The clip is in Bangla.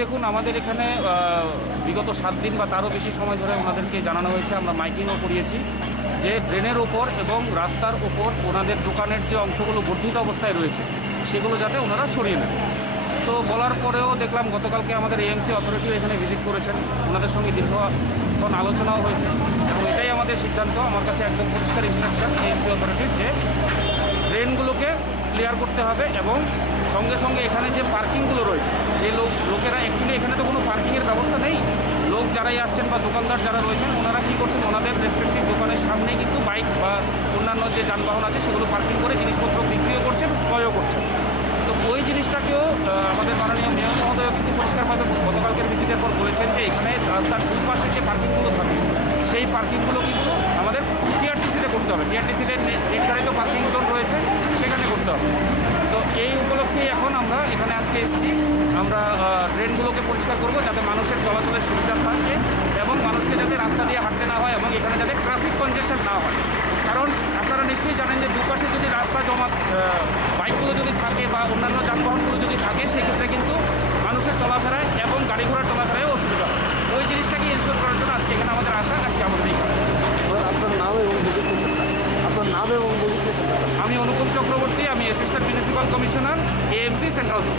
দেখুন আমাদের এখানে বিগত 7 দিন বা তারও বেশি সময় ধরে ওনাদেরকে জানানো হয়েছে, আমরা মাইকিংও করিয়েছি যে ড্রেনের ওপর এবং রাস্তার ওপর ওনাদের দোকানের যে অংশগুলো বর্ধিত অবস্থায় রয়েছে সেগুলো যাতে ওনারা সরিয়ে নেন। তো বলার পরেও দেখলাম গতকালকে আমাদের এএমসি অথরিটিও এখানে ভিজিট করেছেন, ওনাদের সঙ্গে দীর্ঘক্ষণ আলোচনাও হয়েছে এবং এটাই আমাদের সিদ্ধান্ত। আমার কাছে একদম পরিষ্কার ইনস্ট্রাকশন এএমসি অথরিটির যে ড্রেনগুলোকে ক্লিয়ার করতে হবে এবং সঙ্গে সঙ্গে এখানে যে পার্কিংগুলো রয়েছে, যে লোকেরা অ্যাকচুয়ালি এখানে তো কোনো পার্কিংয়ের ব্যবস্থা নেই, লোক যারাই আসছেন বা দোকানদার যারা রয়েছেন ওনারা কী করছেন, ওনাদের রেসপেক্টিভ দোকানের সামনেই কিন্তু বাইক বা অন্যান্য যে যানবাহন আছে সেগুলো পার্কিং করে জিনিসপত্র বিক্রিও করছেন, ক্রয়ও করছেন। তো ওই জিনিসটাকেও আমাদের মাননীয় মেয়র মহোদয় কিন্তু পরিষ্কারভাবে গতকালকের ভিজিটের পর বলেছেন যে এখানে রাস্তার দুই পাশে যে পার্কিংগুলো থাকে সেই পার্কিংগুলো কিন্তু আমাদের টিআরটিসিতে করতে হবে, টিআরটিসিতে নির্ধারিত পার্কিং জোন রয়েছে সেখানে করতে হবে। তো এই উপলক্ষে এখন আমরা এখানে আজকে এসেছি, আমরা ড্রেনগুলোকে পরিষ্কার করব যাতে মানুষের চলাচলের সুবিধা থাকে এবং মানুষকে যাতে রাস্তা দিয়ে হাঁটতে না হয় এবং এখানে যাতে ট্রাফিক কনজেকশন না হয়। কারণ আপনারা নিশ্চয়ই জানেন যে দুপাশে যদি রাস্তা জমা বাইকগুলো যদি থাকে বা অন্যান্য যানবাহনগুলো যদি থাকে সেক্ষেত্রে কিন্তু মানুষের চলাফেরায় এবং গাড়ি ঘোড়ার চলাফেরায় অসুবিধা হয়। ওই জিনিসটাকে ইনশোর করার জন্য আজকে এখানে আমাদের আসা, আজকে আমাদের এই কাজ। আপনার নাম এবং আমি অনুপম চক্রবর্তী, আমি assistant municipal commissioner AMC central zone.